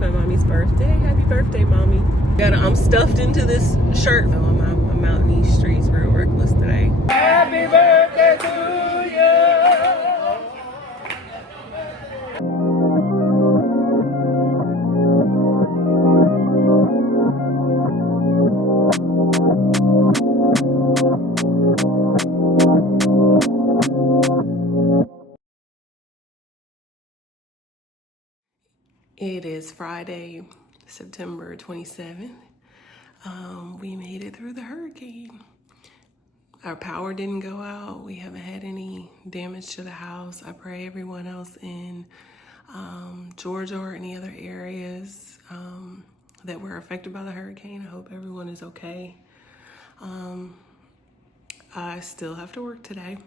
my mommy's birthday. Happy birthday, mommy. I'm stuffed into this shirt. I'm out in these streets real reckless today. Happy birthday to you. It is Friday, September 27th. We made it through the hurricane. Our power didn't go out. We haven't had any damage to the house. I pray everyone else in Georgia or any other areas that were affected by the hurricane, I hope everyone is okay. I still have to work today,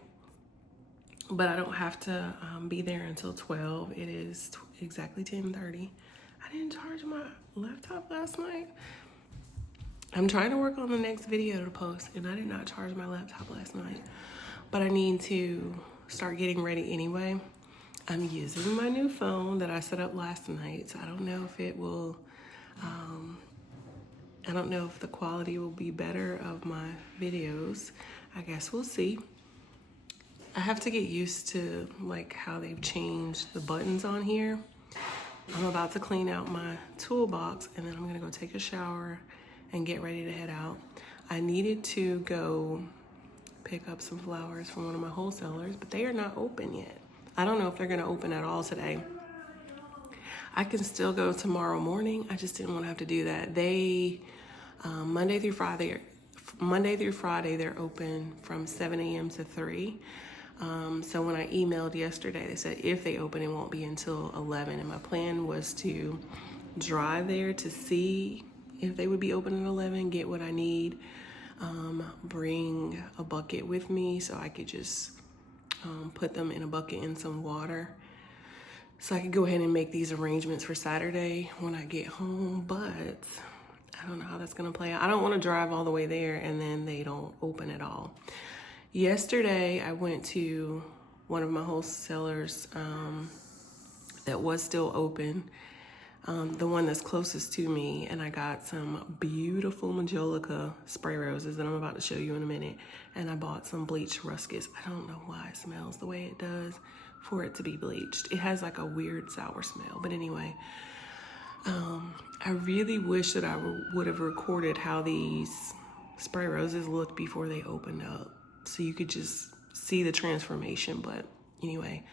but I don't have to be there until 12. It is exactly 10:30. I didn't charge my laptop last night. I'm trying to work on the next video to post, and I did not charge my laptop last night, but I need to start getting ready anyway. I'm using my new phone that I set up last night, so I don't know if it will, I don't know if the quality will be better of my videos. I guess we'll see. I have to get used to like how they've changed the buttons on here. I'm about to clean out my toolbox, and then I'm gonna go take a shower and get ready to head out. I needed to go pick up some flowers from one of my wholesalers, but they are not open yet. I don't know if they're gonna open at all today. I can still go tomorrow morning. I just didn't want to have to do that. They, Monday through Friday, they're open from 7 a.m. to 3. So when I emailed yesterday, they said if they open, it won't be until 11. And my plan was to drive there to see if they would be open at 11, get what I need, bring a bucket with me so I could just put them in a bucket in some water. So I could go ahead and make these arrangements for Saturday when I get home, but I don't know how that's gonna play out. I don't wanna drive all the way there and then they don't open at all. Yesterday, I went to one of my wholesalers that was still open, the one that's closest to me, and I got some beautiful Majolica spray roses that I'm about to show you in a minute, and I bought some bleached ruscus. I don't know why it smells the way it does for it to be bleached. It has like a weird sour smell, but anyway, I really wish that I would have recorded how these spray roses looked before they opened up, so you could just see the transformation. But anyway,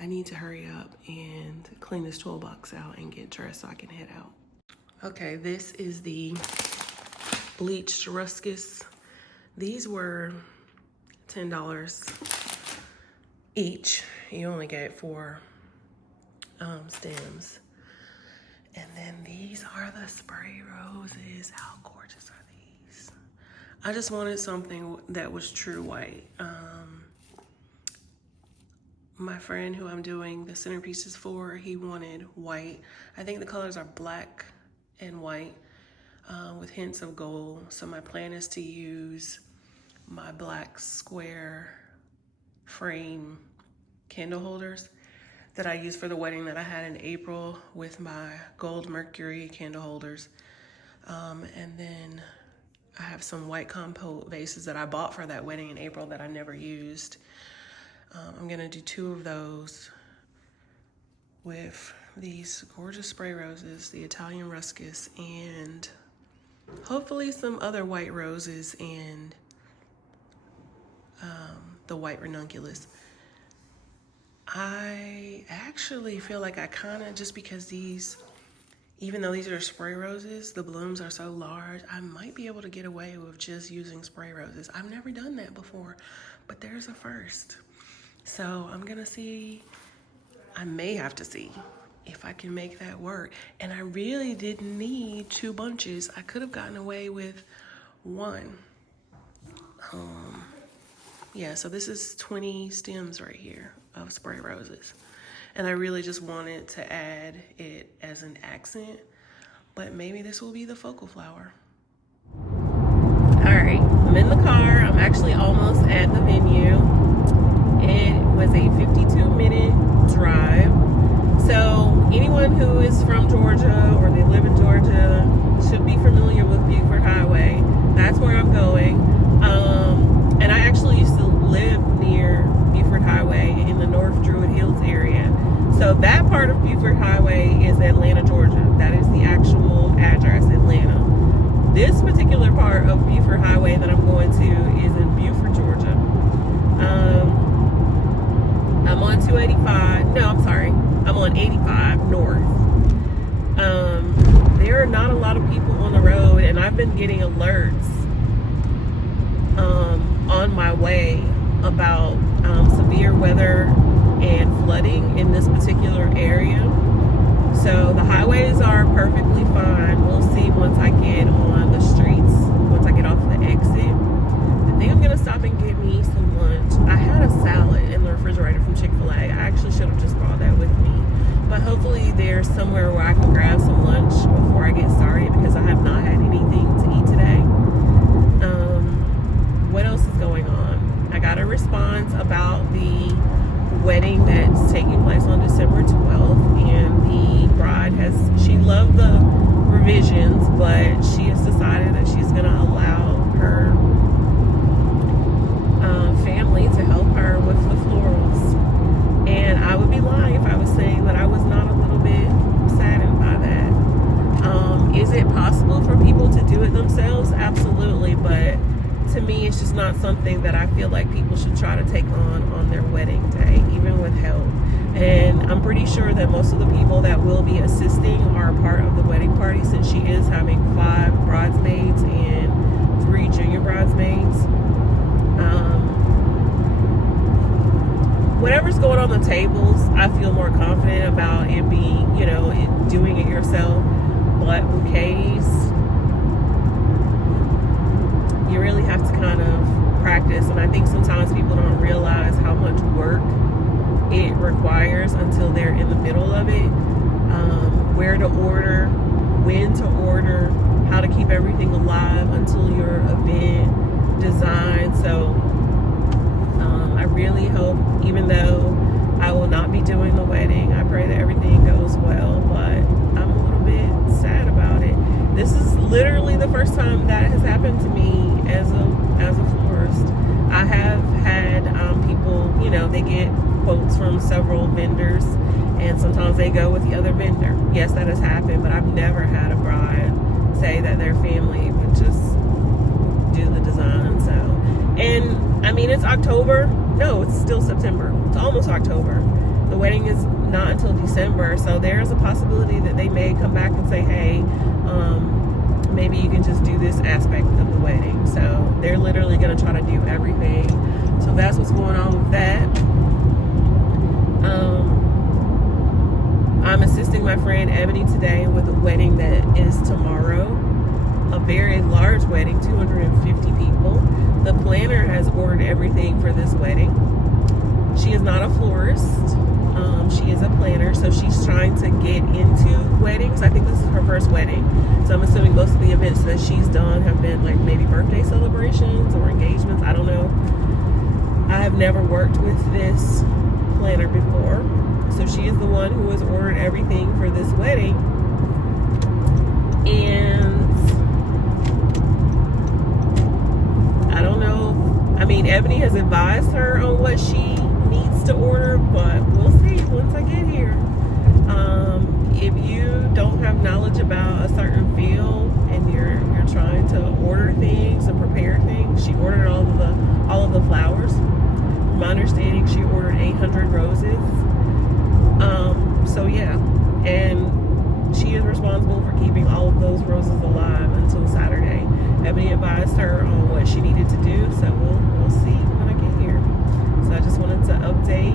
I need to hurry up and clean this toolbox out and get dressed so I can head out. Okay, this is the bleached ruscus. These were $10 each. You only get 4 stems. And then these are the spray roses. How gorgeous are these? I just wanted something that was true white. My friend who I'm doing the centerpieces for, he wanted white. I think the colors are black and white with hints of gold. So my plan is to use my black square frame candle holders that I used for the wedding that I had in April with my gold Mercury candle holders. And then I have some white compote vases that I bought for that wedding in April that I never used. I'm gonna do 2 of those with these gorgeous spray roses, the Italian ruscus, and hopefully some other white roses and the white ranunculus. I actually feel like I kinda, just because these, even though these are spray roses, the blooms are so large, I might be able to get away with just using spray roses. I've never done that before, but there's a first. So I'm gonna see, I may have to see if I can make that work. And I really didn't need 2 bunches. I could have gotten away with 1. Yeah, so this is 20 stems right here of spray roses. And I really just wanted to add it as an accent, but maybe this will be the focal flower. All right, I'm in the car. I'm actually almost at the venue. It was a 52-minute drive. So anyone who is from Georgia I've been getting alerts on my way about severe weather and flooding in this particular area. So the highways are perfectly fine. We'll see once I get on the streets, once I get off the exit. I think I'm gonna stop and get me some lunch. I had a salad in the refrigerator from Chick-fil-A. I actually should have just brought that with me. But hopefully there's somewhere where I can grab some lunch before I get started, because I have not had anything to eat today. What else is going on? I got a response about the wedding that's taking place on December 12th, and the bride she loved the revisions, but she has decided that she's going to allow her family to help her with the florals. And I would be lying if I was saying that I was not a little bit saddened by that. Is it possible for people to do it themselves? Absolutely, but to me, it's just not something that I feel like people should try to take on their wedding day, even with help. And I'm pretty sure that most of the people that will be assisting are a part of the wedding party, since she is having 5 bridesmaids and 3 junior bridesmaids. Whatever's going on the tables, I feel more confident about it being, doing it yourself. But bouquets, you really have to kind of practice, and I think sometimes people don't realize how much work it requires until they're in the middle of it. Where to order, when to order, how to keep everything alive until your event design. So I really hope, even though I will not be doing the wedding, I pray that everything goes well, but I'm a little bit sad about it. This is literally the first time that has happened to me as a florist. I have had people, they get quotes from several vendors, and sometimes they go with the other vendor. Yes, that has happened, but I've never had a bride say that their family would just do the design. So, and I mean, it's October. No, it's still September. It's almost October. The wedding is not until December, so there's a possibility that they may come back and say, hey, maybe you can just do this aspect of the wedding. So they're literally going to try to do everything. So that's what's going on with that. I'm assisting my friend Ebony today with a wedding that is tomorrow. A very large wedding, 250 people. The planner has ordered everything for this wedding. She is not a florist. She is a planner, so she's trying to get into weddings. I think this is her first wedding. So I'm assuming most of the events that she's done have been like maybe birthday celebrations or engagements. I don't know. I have never worked with this planner before. So she is the one who has ordered everything for this wedding. And I don't know. I mean, Ebony has advised her on what she needs to order, but we'll see once I get here. If you don't have knowledge about a certain field and you're trying to order things and prepare things, she ordered all of the flowers. From my understanding, she ordered 800 roses. So yeah, and she is responsible for keeping all of those roses alive until Saturday. Ebony advised her on what she needed to do, so we'll see when I get here. So I just wanted to update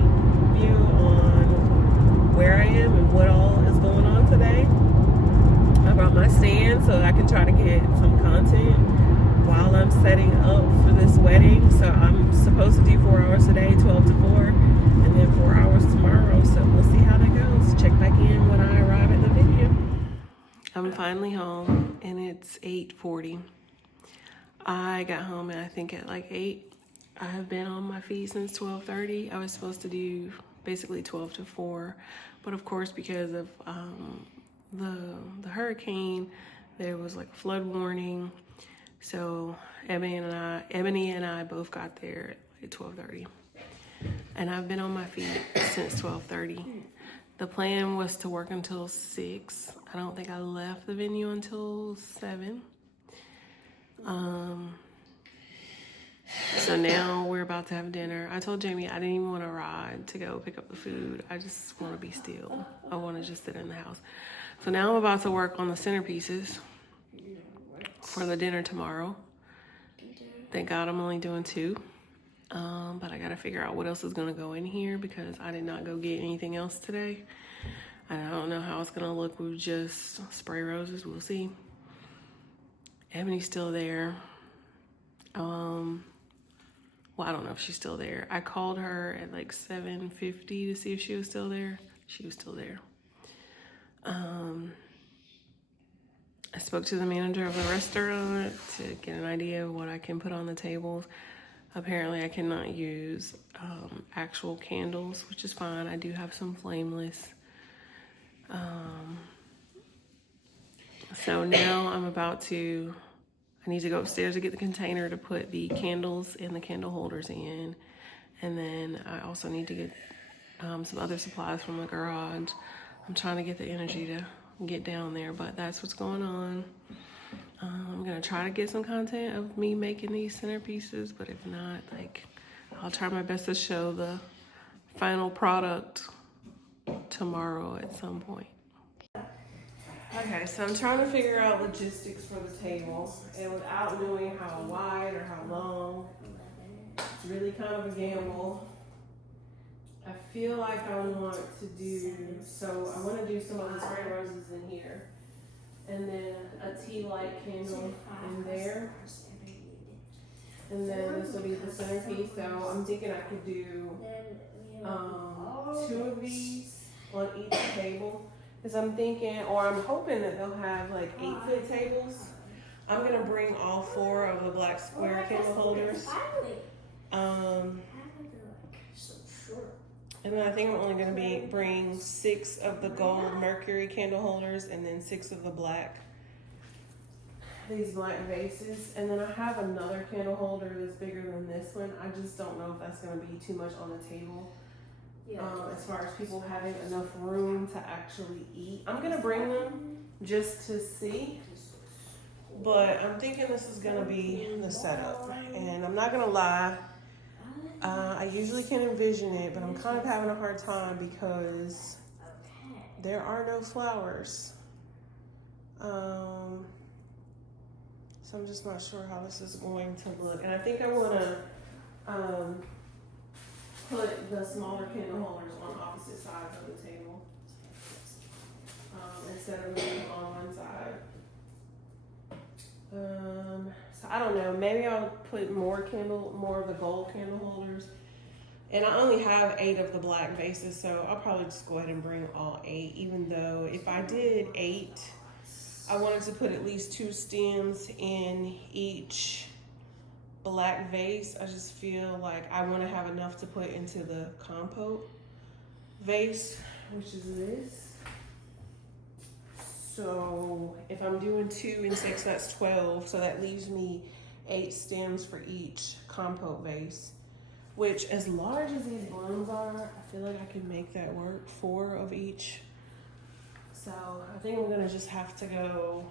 you on where I am and what all is going on today. I brought my stand so I can try to get some content while I'm setting up for this wedding. So I'm supposed to do 4 hours today, 12 to 4, and then 4 hours tomorrow. So we'll see how that goes. Check back in when I arrive at the venue. I'm finally home, and it's 8:40. I got home, and I think at like 8. I have been on my feet since 12:30. I was supposed to do basically 12 to 4, but of course, because of the hurricane, there was like a flood warning. So Ebony and I both got there at 12:30, and I've been on my feet since 12:30. The plan was to work until 6. I don't think I left the venue until 7. So now we're about to have dinner. I told Jamie I didn't even want to ride to go pick up the food. I just want to be still. I want to just sit in the house. So now I'm about to work on the centerpieces for the dinner tomorrow. Thank God I'm only doing 2. But I gotta figure out what else is gonna go in here because I did not go get anything else today. And I don't know how it's gonna look with just spray roses. We'll see. Ebony's still there. Well, I don't know if she's still there. I called her at like 7:50 to see if she was still there. She was still there. I spoke to the manager of the restaurant to get an idea of what I can put on the tables. Apparently I cannot use actual candles, which is fine. I do have some flameless. So now I need to go upstairs to get the container to put the candles and the candle holders in. And then I also need to get some other supplies from the garage. I'm trying to get the energy to get down there, but that's what's going on. I'm gonna try to get some content of me making these centerpieces, but if not, like, I'll try my best to show the final product tomorrow at some point. Okay, so I'm trying to figure out logistics for the table, and without knowing how wide or how long, it's really kind of a gamble. I feel like I want to do, so I want to do some of the spray roses in here, and then a tea light candle in there, and then this will be the centerpiece. So I'm thinking I could do 2 of these on each table, because I'm thinking, or I'm hoping that they'll have like 8-foot tables. I'm gonna bring all 4 of the black square candle holders. And then I think I'm only going to bring 6 of the gold Mercury candle holders and then 6 of the these black vases. And then I have another candle holder that's bigger than this one. I just don't know if that's going to be too much on the table. As far as people having enough room to actually eat. I'm going to bring them just to see. But I'm thinking this is going to be the setup. And I'm not going to lie. I usually can envision it, but I'm kind of having a hard time because there are no flowers. So I'm just not sure how this is going to look. And I think I want to put the smaller candle holders on opposite sides of the table instead of being on one side. So I don't know, maybe I'll put more of the gold candle holders. And I only have 8 of the black vases, so I'll probably just go ahead and bring all 8, even though if I did 8, I wanted to put at least 2 stems in each black vase. I just feel like I want to have enough to put into the compote vase, which is this. So if I'm doing 2 and 6, that's 12. So that leaves me 8 stems for each compote vase, which, as large as these blooms are, I feel like I can make that work, 4 of each. So I think I'm gonna just have to go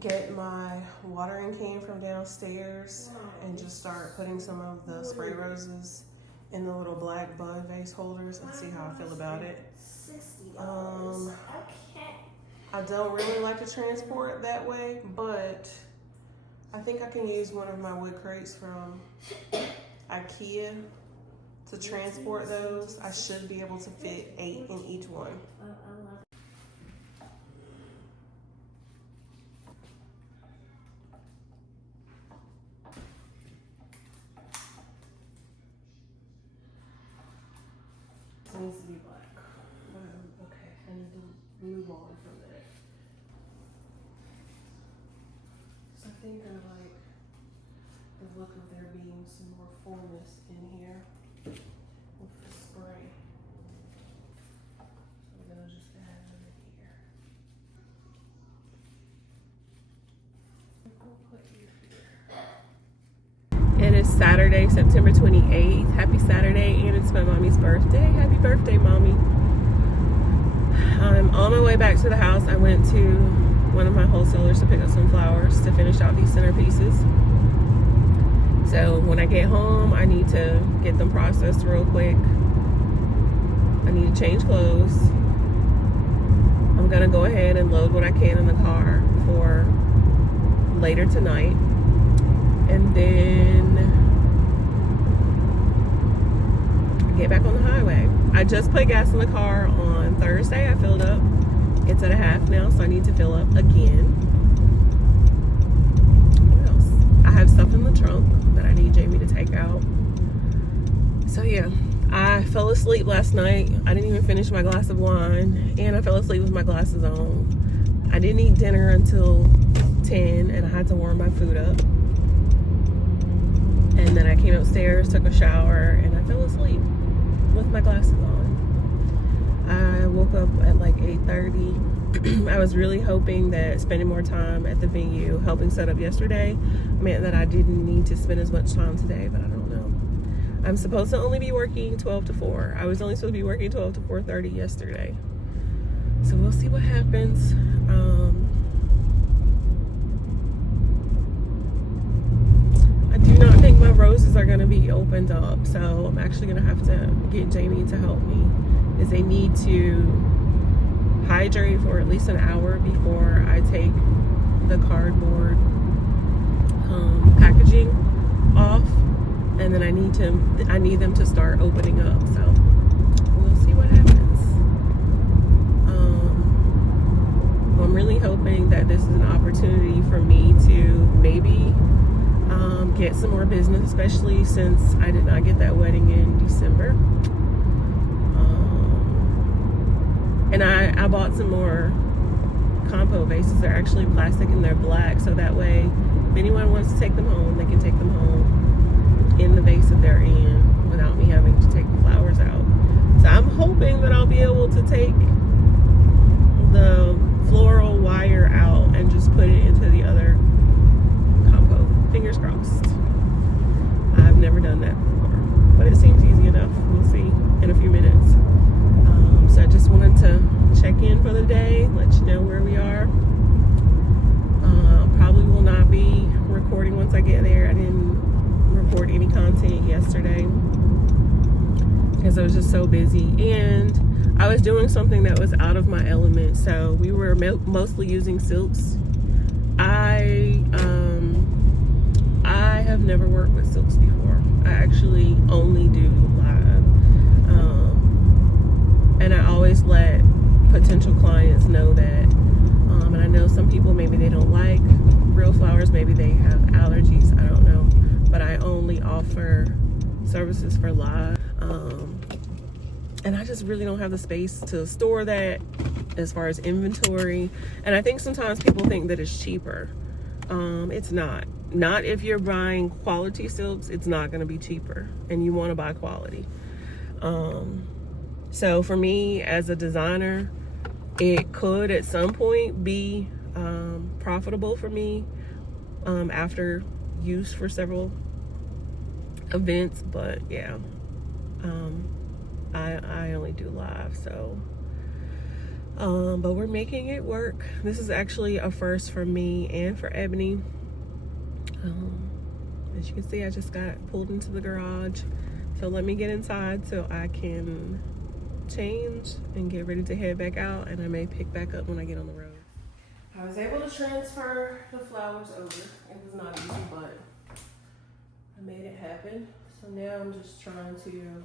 get my watering can from downstairs and just start putting some of the spray roses in the little black bud vase holders and see how I feel about it. I don't really like to transport that way, but I think I can use one of my wood crates from IKEA to transport those. I should be able to fit 8 in each one. It needs to be black. Okay, I need to move on from that. So I think I like the look of there being some more fullness in here with the spray. So we're gonna just add them in here. We'll put you here. It is Saturday, September 28th. Happy Saturday, and it's my mommy's birthday. Happy birthday, Mommy. I'm on my way back to the house. I went to one of my wholesalers to pick up some flowers to finish out these centerpieces. So when I get home, I need to get them processed real quick. I need to change clothes. gonna go ahead and load what I can in the car for later tonight, and then get back on the highway. I just put gas in the car on Thursday. I filled up. It's at a half now, so I need to fill up again. What else? I have stuff in the trunk that I need Jamie to take out. So yeah, I fell asleep last night. I didn't even finish my glass of wine, and I fell asleep with my glasses on. I didn't eat dinner until 10, and I had to warm my food up. And then I came upstairs, took a shower, and I fell asleep with my glasses on. I woke up at like 8:30. I was really hoping that spending more time at the venue, helping set up yesterday, meant that I didn't need to spend as much time today, but I don't know. I'm supposed to only be working 12 to 4. I was only supposed to be working 12 to 4:30 yesterday. So we'll see what happens. I do not think my roses are going to be opened up, so I'm actually going to have to get Jamie to help me, because they need to hydrate for at least an hour before I take the cardboard packaging off, and then I need them to start opening up. So we'll see what happens. I'm really hoping that this is an opportunity for me to maybe get some more business, especially since I did not get that wedding in December. And I bought some more compo vases. They're actually plastic and they're black, so that way if anyone wants to take them home, they can take them home in the vase that they're in without me having to take the flowers out. So I'm hoping that I'll be able to take the floral wire out and just put it into the other compo. Fingers crossed. I've never done that before, but it seems easy enough. We'll see in a few minutes. So I just wanted to check in for the day, let you know where we are. Probably will not be recording once I get there. I didn't record any content yesterday because I was just so busy, and I was doing something that was out of my element. So we were mostly using silks. I have never worked with silks before. I actually only do live. And I always let potential clients know that. And I know some people, maybe they don't like real flowers, maybe they have allergies, I don't know. But I only offer services for live. And I just really don't have the space to store that as far as inventory. And I think sometimes people think that it's cheaper. It's not. Not if you're buying quality silks, it's not going to be cheaper, and you want to buy quality. So for me as a designer, it could at some point be profitable for me after use for several events, but yeah, I only do live, so but we're making it work. This is actually a first for me and for Ebony. As you can see, I just got pulled into the garage, so let me get inside so I can change and get ready to head back out, and I may pick back up when I get on the road. I was able to transfer the flowers over. It was not easy, but I made it happen. So now I'm just trying to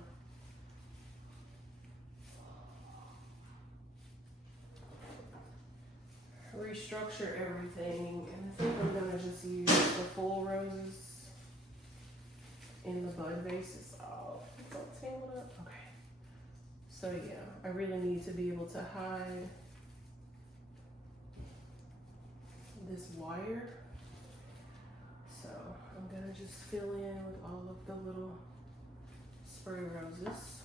restructure everything, and I think I'm gonna just use the full roses in the bud vases. Oh, it's all tangled up. Okay. So yeah, I really need to be able to hide this wire. So I'm gonna just fill in with all of the little spray roses.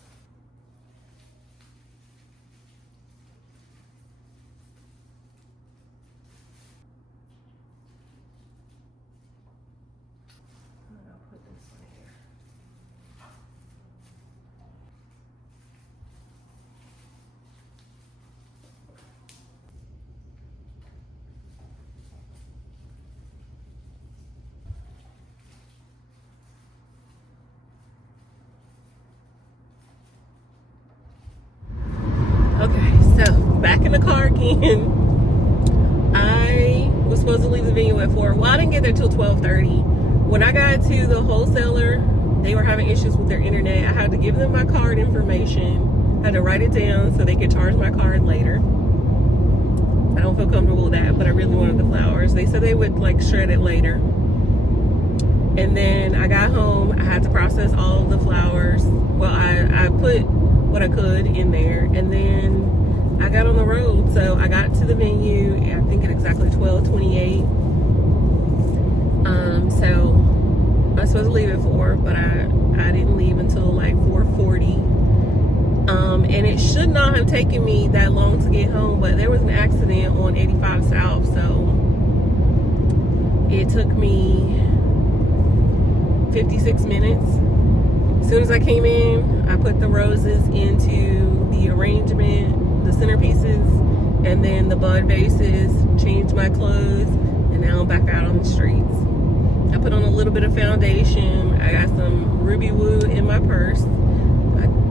Okay, so back in the car again. I was supposed to leave the venue at 4. Well, I didn't get there till 12:30. When I got to the wholesaler, they were having issues with their internet. I had to give them my card information. I had to write it down so they could charge my card later. I don't feel comfortable with that, but I really wanted the flowers. They said they would like shred it later. And then I got home. I had to process all of the flowers. Well, I put what I could in there, and then I got on the road. So I got to the venue, I think at exactly 12:28. So I was supposed to leave at 4, but I didn't leave until like 4:40. And it should not have taken me that long to get home, but there was an accident on 85 South, so it took me 56 minutes. As soon as I came in, I put the roses into the arrangement, the centerpieces, and then the bud vases, changed my clothes, and now I'm back out on the streets. I put on a little bit of foundation. I got some Ruby Woo in my purse.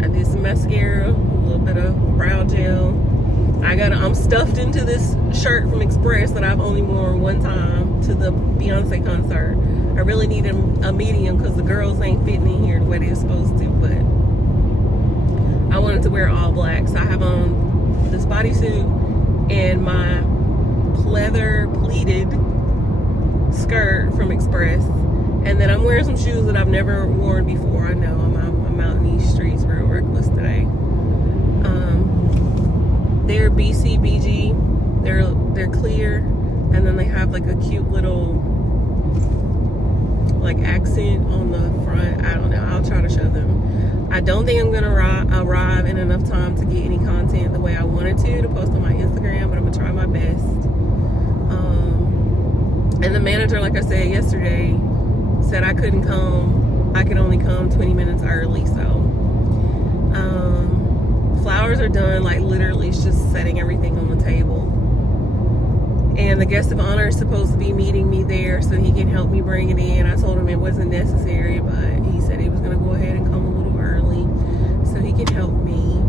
I did some mascara, a little bit of brow gel. I'm stuffed into this shirt from Express that I've only worn one time to the Beyonce concert. I really need a medium because the girls ain't fitting in here the way they're supposed to, but I wanted to wear all black. So I have on this bodysuit and my pleather pleated skirt from Express. And then I'm wearing some shoes that I've never worn before. I know I'm out in these streets real reckless today. They're BCBG. They're clear, and then they have like a cute little like accent on the front. I don't know. I'll try to show them. I don't think I'm gonna arrive in enough time to get any content the way I wanted to post on my Instagram, but I'm gonna try my best. And the manager, like I said yesterday, said I couldn't come. I could only come 20 minutes early. So flowers are done. Like literally, it's just setting everything on the table. And the guest of honor is supposed to be meeting me there so he can help me bring it in. I told him it wasn't necessary, but he said he was going to go ahead and come a little early so he can help me.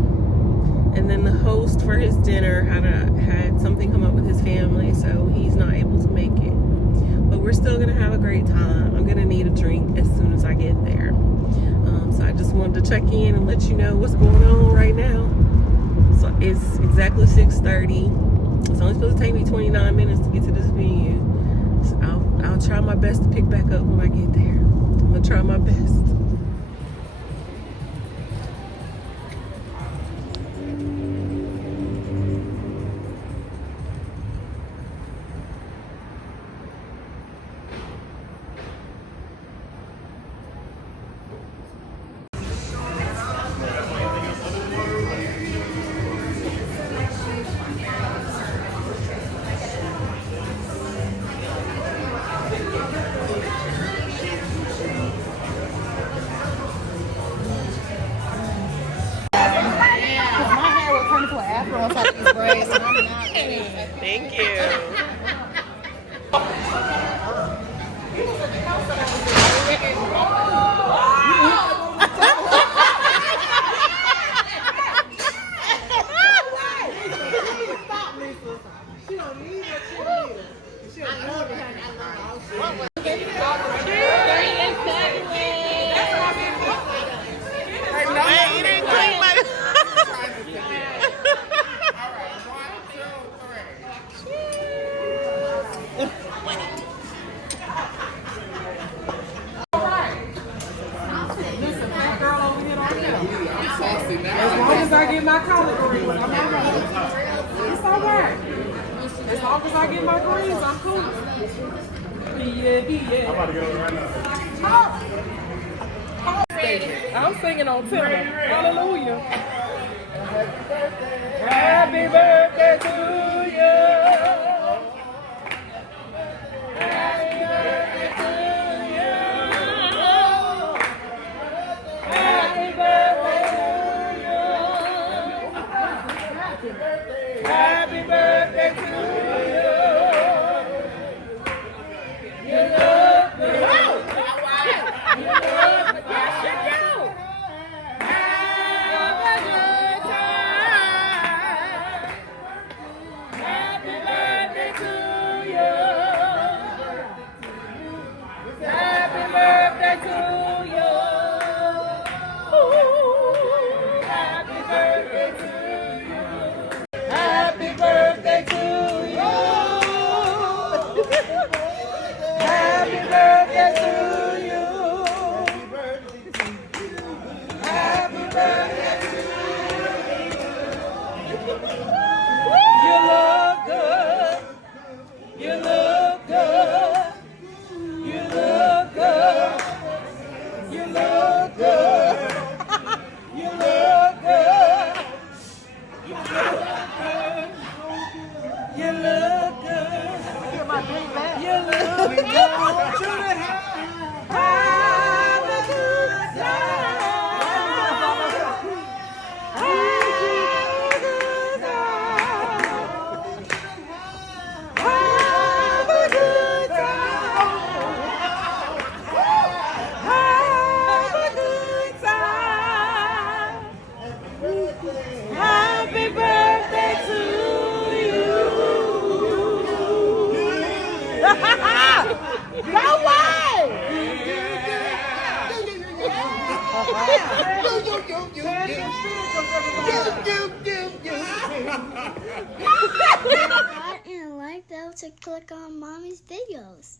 And then the host for his dinner had something come up with his family, so he's not able to make it. But we're still going to have a great time. I'm going to need a drink as soon as I get there. So I just wanted to check in and let you know what's going on right now. So it's exactly 6:30. It's only supposed to take me 29 minutes to get to this venue. So I'll try my best to pick back up when I get there. I'm gonna try my best. Thank you. As long as I get my collard greens, I'm all right. It's all right. As long as I get my greens, I'm cool. Yeah. I'm about to go right now. I'm singing on tenor. Hallelujah. Happy birthday to you. Happy birthday to you. Happy birthday to you. Happy birthday to you. You look good. You look good. Yes, you do. Have a good time. You look good. You look good. You look good. You look good. You look good. You look good. You look good. Get my drink back. You look good. Have a good time. Have a good time. Have a good time. Happy birthday to you. No way! And like those to click on mommy's videos.